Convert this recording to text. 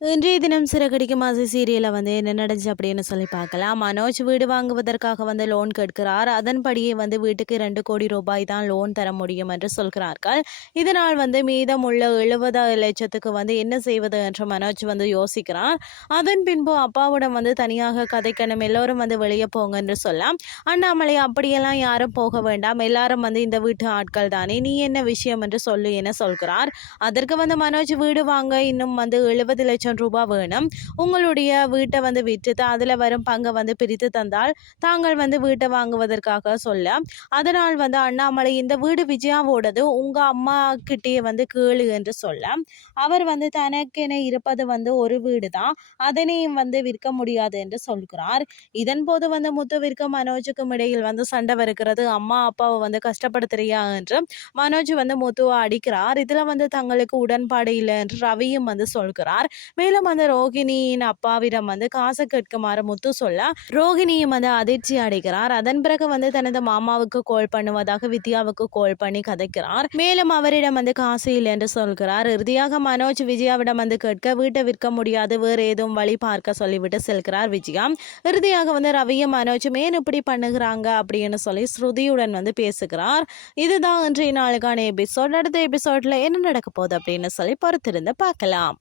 இன்றைய தினம் சிறகடிக்க மாசி சீரியலில் வந்து என்ன நடந்துச்சு அப்படின்னு சொல்லி பார்க்கலாம். மனோஜ் வீடு வாங்குவதற்காக வந்து லோன் கேட்கிறார். அதன்படியே வந்து வீட்டுக்கு ரெண்டு கோடி ரூபாய் தான் லோன் தர முடியும் என்று சொல்கிறார்கள். இதனால் வந்து மீதம் உள்ள எழுபது லட்சத்துக்கு வந்து என்ன செய்வது என்று மனோஜ் வந்து யோசிக்கிறார் அதன் பின்பு அப்பாவிடம் வந்து தனியாக கதைக்கணும் எல்லோரும் வந்து வெளியே போங்க என்று சொல்லலாம். அண்ணாமலை அப்படியெல்லாம் யாரும் போக வேண்டாம். எல்லாரும் வந்து இந்த வீட்டு ஆட்கள் தானே. நீ என்ன விஷயம் என்று சொல்லு என சொல்கிறார். அதற்கு வந்து மனோஜ் வீடு வாங்க இன்னும் வந்து எழுபது லட்சம் ரூபாய் வேணும். உங்களுடைய வீட்டை வந்து விற்றுட்டு அதில் வரும் பங்கை வந்து பிரித்து தந்தால் தாங்கள் வந்து வீட்டை வாங்குவதற்காக சொல்ல அதனால் வந்து அண்ணாமலை இந்த வீடு விஜயாவோடது உங்கள் அம்மா கிட்டேயே வந்து கேளு என்று சொல்ல அவர் வந்து தனக்கென இருப்பது வந்து ஒரு வீடு தான். அதனையும் வந்து விற்க முடியாது என்று சொல்கிறார். இதன் போது வந்து முத்துவிற்கும் மனோஜுக்கும் இடையில் வந்து சண்டை வருகிறது. அம்மா அப்பாவை வந்து கஷ்டப்படுத்துறியா என்று மனோஜ் வந்து முத்துவை அடிக்கிறார். இதில் வந்து தங்களுக்கு உடன்பாடு இல்லை என்று ரவியும் வந்து சொல்கிறார். மேலும் அந்த ரோகிணியின் அப்பாவிடம் வந்து காசு கேட்குமாறு முத்து சொல்ல ரோகிணியும் வந்து அதிர்ச்சி அடைகிறார். அதன் பிறகு வந்து தனது மாமாவுக்கு கால் பண்ணுவதாக வித்யாவுக்கு கால் பண்ணி கதைக்கிறார். மேலும் அவரிடம் வந்து காசு இல்லை என்று சொல்கிறார். இறுதியாக மனோஜ் விஜயாவிடம் வந்து கேட்க வீட்டை விற்க முடியாது வேறு ஏதும் வழி பார்க்க சொல்லிவிட்டு செல்கிறார் விஜயா. இறுதியாக வந்து ரவியும் மனோஜும் ஏன் இப்படி பண்ணுகிறாங்க அப்படின்னு சொல்லி ஸ்ருதியுடன் வந்து பேசுகிறார். இதுதான் இன்றைய நாளுக்கான எபிசோட் அடுத்த எபிசோட்ல என்ன நடக்க போகுது அப்படின்னு சொல்லி பொறுத்திருந்து பார்க்கலாம்.